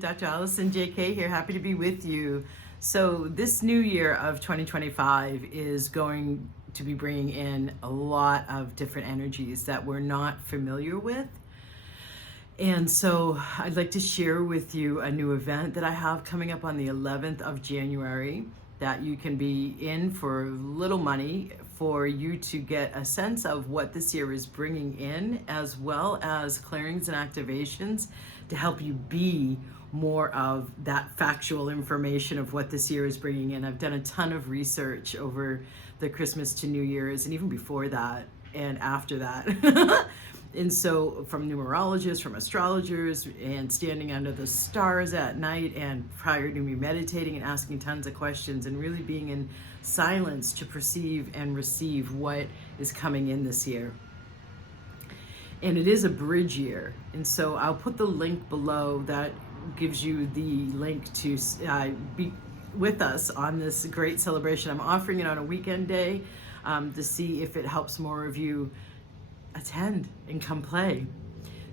Dr. Allison JK here, happy to be with you. So this new year of 2025 is going to be bringing in a lot of different energies that we're not familiar with. And so I'd like to share with you a new event that I have coming up on the 11th of January that you can be in for little money for you to get a sense of what this year is bringing in, as well as clearings and activations to help you be more of that factual information of what this year is bringing in. I've done a ton of research over the Christmas to New Year's and even before that and after that. And so from numerologists, from astrologers, and standing under the stars at night and prior to me meditating and asking tons of questions and really being in silence to perceive and receive what is coming in this year. And it is a bridge year. And so I'll put the link below that gives you the link to be with us on this great celebration. I'm offering it on a weekend day to see if it helps more of you attend and come play.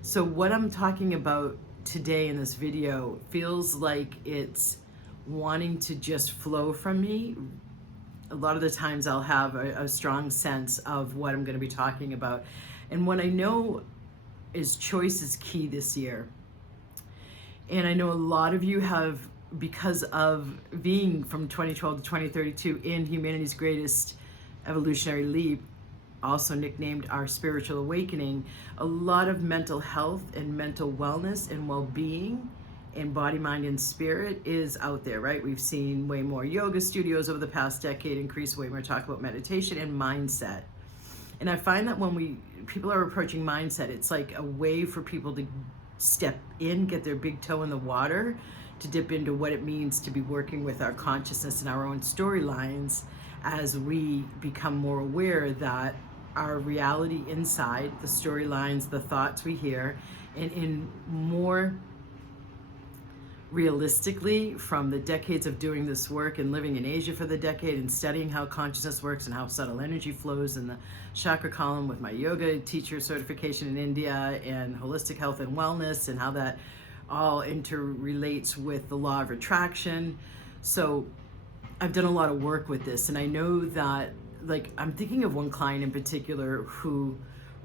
So what I'm talking about today in this video feels like it's wanting to just flow from me. A lot of the times I'll have a strong sense of what I'm going to be talking about. And what I know is choice is key this year. And I know a lot of you have, because of being from 2012 to 2032 in humanity's greatest evolutionary leap, also nicknamed our spiritual awakening, a lot of mental health and mental wellness and well-being and body, mind, and spirit is out there, right? We've seen way more yoga studios over the past decade increase, way more talk about meditation and mindset. And I find that when people are approaching mindset, it's like a way for people to step in, get their big toe in the water, to dip into what it means to be working with our consciousness and our own storylines as we become more aware that our reality inside, the storylines, the thoughts we hear, and in more realistically from the decades of doing this work and living in Asia for the decade and studying how consciousness works and how subtle energy flows in the chakra column with my yoga teacher certification in India and holistic health and wellness and how that all interrelates with the law of attraction. So I've done a lot of work with this, and I know that, like, I'm thinking of one client in particular who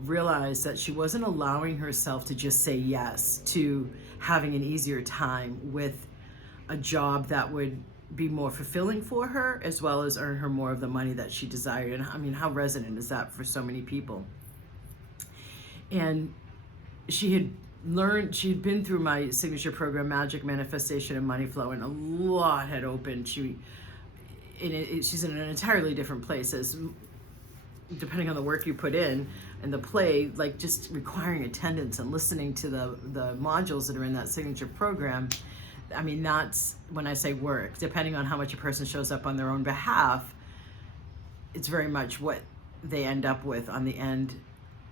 realized that she wasn't allowing herself to just say yes to having an easier time with a job that would be more fulfilling for her, as well as earn her more of the money that she desired. And I mean, how resonant is that for so many people? And she'd been through my signature program, Magic, Manifestation, and Money Flow, and a lot had opened. She's in an entirely different place, as depending on the work you put in and the play, like just requiring attendance and listening to the modules that are in that signature program. I mean, that's when I say work, depending on how much a person shows up on their own behalf, it's very much what they end up with on the end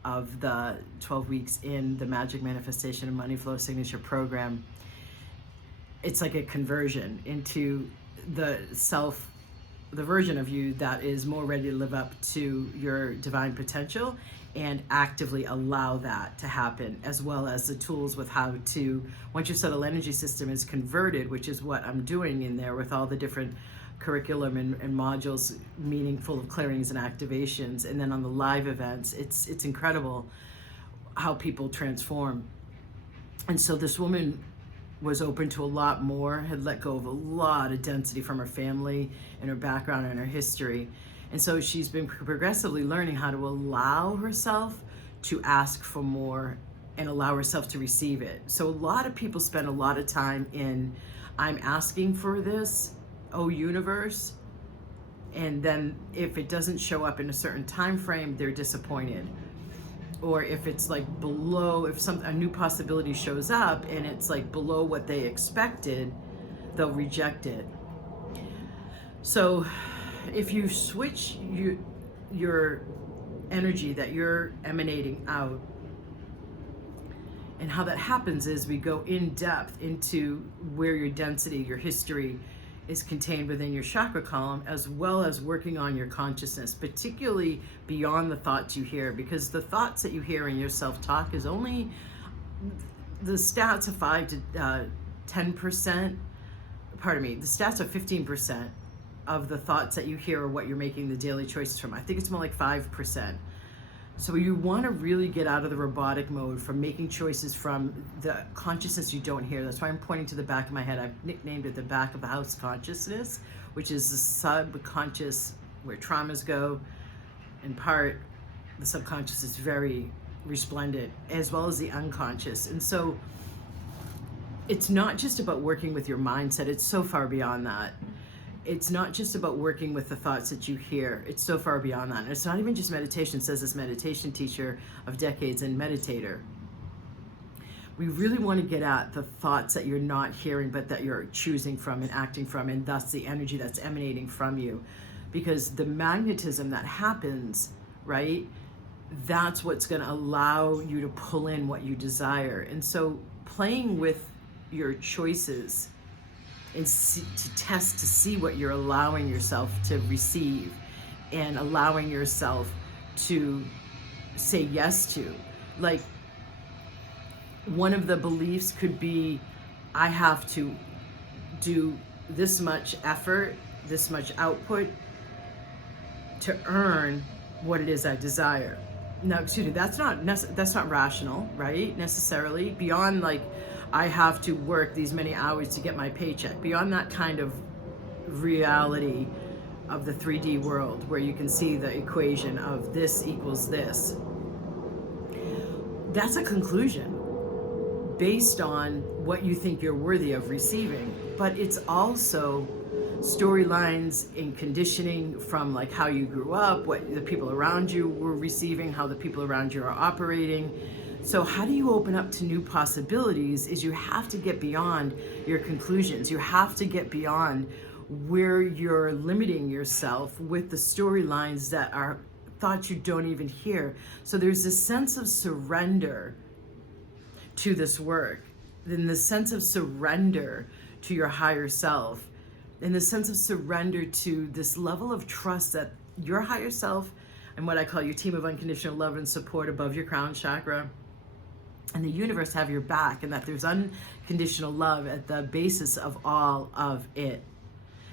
of the 12 weeks in the Magic, Manifestation, and Money Flow signature program. It's like a conversion into the version of you that is more ready to live up to your divine potential and actively allow that to happen, as well as the tools with how to, once your subtle energy system is converted, which is what I'm doing in there with all the different curriculum and modules, meaningful of clearings and activations. And then on the live events, it's incredible how people transform. And so this woman was open to a lot more, had let go of a lot of density from her family and her background and her history. And so she's been progressively learning how to allow herself to ask for more and allow herself to receive it. So a lot of people spend a lot of time in, I'm asking for this, oh universe, and then if it doesn't show up in a certain time frame, they're disappointed. Or if it's like below, if a new possibility shows up and it's like below what they expected, they'll reject it. So if you switch your energy that you're emanating out, and how that happens is we go in depth into where your density, your history is contained within your chakra column, as well as working on your consciousness, particularly beyond the thoughts you hear, because the thoughts that you hear in your self-talk is only the stats of 5 to 10%, pardon me, the stats are 15% of the thoughts that you hear are what you're making the daily choices from. I think it's more like 5%. So you want to really get out of the robotic mode from making choices from the consciousness you don't hear. That's why I'm pointing to the back of my head. I've nicknamed it the back of the house consciousness, which is the subconscious, where traumas go. In part, the subconscious is very resplendent, as well as the unconscious. And so it's not just about working with your mindset. It's so far beyond that. It's not just about working with the thoughts that you hear. It's so far beyond that. And it's not even just meditation, says this meditation teacher of decades and meditator. We really want to get at the thoughts that you're not hearing, but that you're choosing from and acting from, and thus the energy that's emanating from you. Because the magnetism that happens, right, that's what's going to allow you to pull in what you desire. And so playing with your choices and to test to see what you're allowing yourself to receive and allowing yourself to say yes to. Like, one of the beliefs could be, I have to do this much effort, this much output to earn what it is I desire. Now, excuse me, that's not rational, right? Necessarily. Beyond, like, I have to work these many hours to get my paycheck. Beyond that kind of reality of the 3D world, where you can see the equation of this equals this. That's a conclusion based on what you think you're worthy of receiving. But it's also storylines and conditioning from, like, how you grew up, what the people around you were receiving, how the people around you are operating. So how do you open up to new possibilities is you have to get beyond your conclusions. You have to get beyond where you're limiting yourself with the storylines that are thoughts you don't even hear. So there's this sense of surrender to this work, then the sense of surrender to your higher self, and the sense of surrender to this level of trust that your higher self and what I call your team of unconditional love and support above your crown chakra and the universe have your back, and that there's unconditional love at the basis of all of it.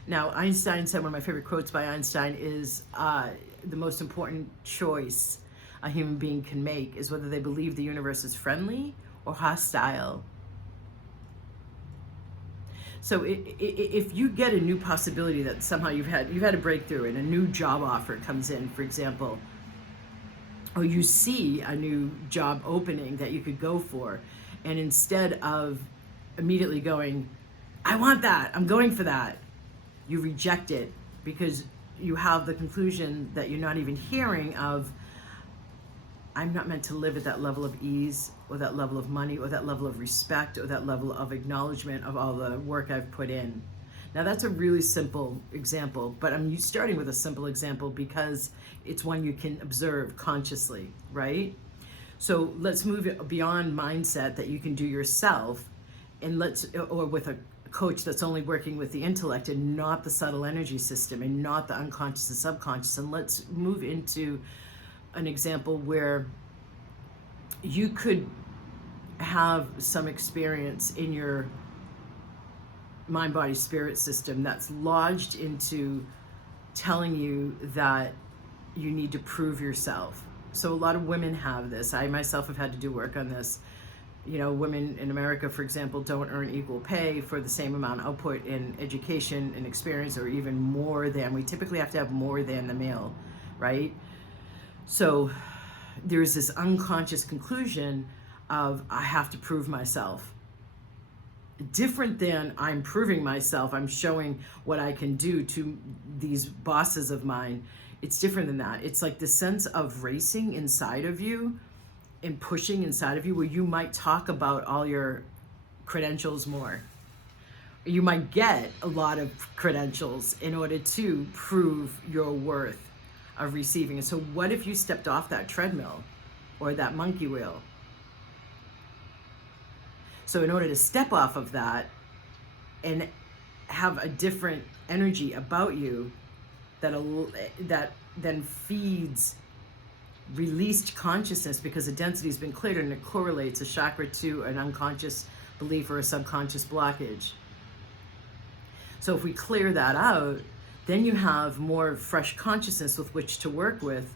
Now, Einstein said, one of my favorite quotes by Einstein is, the most important choice a human being can make is whether they believe the universe is friendly or hostile. So if you get a new possibility that somehow you've had a breakthrough and a new job offer comes in, for example, or you see a new job opening that you could go for, and instead of immediately going, I want that, I'm going for that, you reject it because you have the conclusion that you're not even hearing of, I'm not meant to live at that level of ease or that level of money or that level of respect or that level of acknowledgement of all the work I've put in. Now, that's a really simple example, but I'm starting with a simple example because it's one you can observe consciously, right? So let's move beyond mindset that you can do yourself, and or with a coach that's only working with the intellect and not the subtle energy system and not the unconscious and subconscious. And let's move into an example where you could have some experience in your mind, body, spirit system that's lodged into telling you that you need to prove yourself. So a lot of women have this. I myself have had to do work on this. You know, women in America, for example, don't earn equal pay for the same amount of output in education and experience, or even more than. We typically have to have more than the male, right? So there's this unconscious conclusion of, I have to prove myself. Different than I'm proving myself, I'm showing what I can do to these bosses of mine. It's different than that. It's like the sense of racing inside of you and pushing inside of you, where you might talk about all your credentials more. You might get a lot of credentials in order to prove your worth of receiving. And so what if you stepped off that treadmill or that monkey wheel? So in order to step off of that and have a different energy about you that then feeds released consciousness, because the density has been cleared and it correlates a chakra to an unconscious belief or a subconscious blockage. So if we clear that out, then you have more fresh consciousness with which to work with,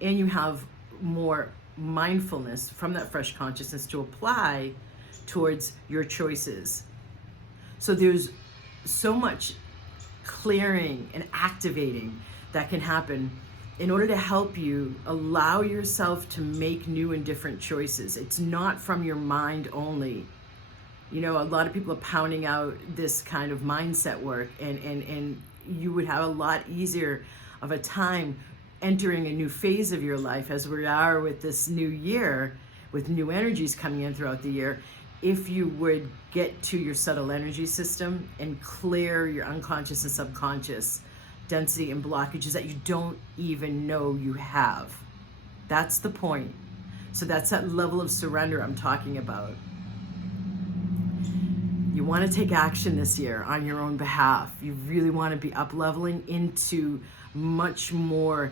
and you have more mindfulness from that fresh consciousness to apply towards your choices. So there's so much clearing and activating that can happen in order to help you allow yourself to make new and different choices. It's not from your mind only. You know, a lot of people are pounding out this kind of mindset work, and you would have a lot easier of a time entering a new phase of your life, as we are with this new year, with new energies coming in throughout the year, if you would get to your subtle energy system and clear your unconscious and subconscious density and blockages that you don't even know you have. That's the point. So that's that level of surrender I'm talking about. You want to take action this year on your own behalf. You really want to be up-leveling into much more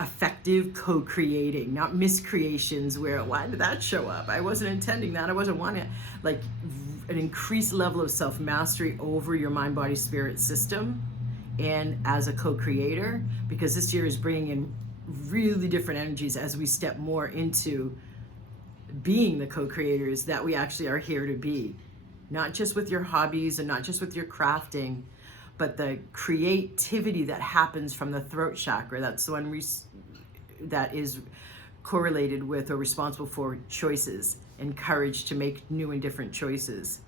effective co-creating, not miscreations where, why did that show up? I wasn't intending that. I wasn't wanting it. Like an increased level of self-mastery over your mind, body, spirit system, and as a co-creator, because this year is bringing in really different energies as we step more into being the co-creators that we actually are here to be. Not just with your hobbies and not just with your crafting, but the creativity that happens from the throat chakra. That's the one that is correlated with or responsible for choices and courage to make new and different choices.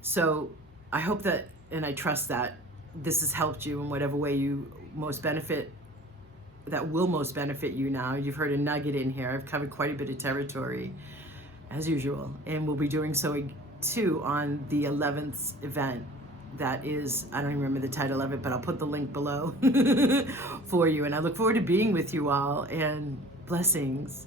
So I hope that, and I trust that this has helped you in whatever way you most benefit, that will most benefit you now. You've heard a nugget in here. I've covered quite a bit of territory, as usual, and we'll be doing so too on the 11th event. That is, I don't even remember the title of it, but I'll put the link below for you. And I look forward to being with you all, and blessings.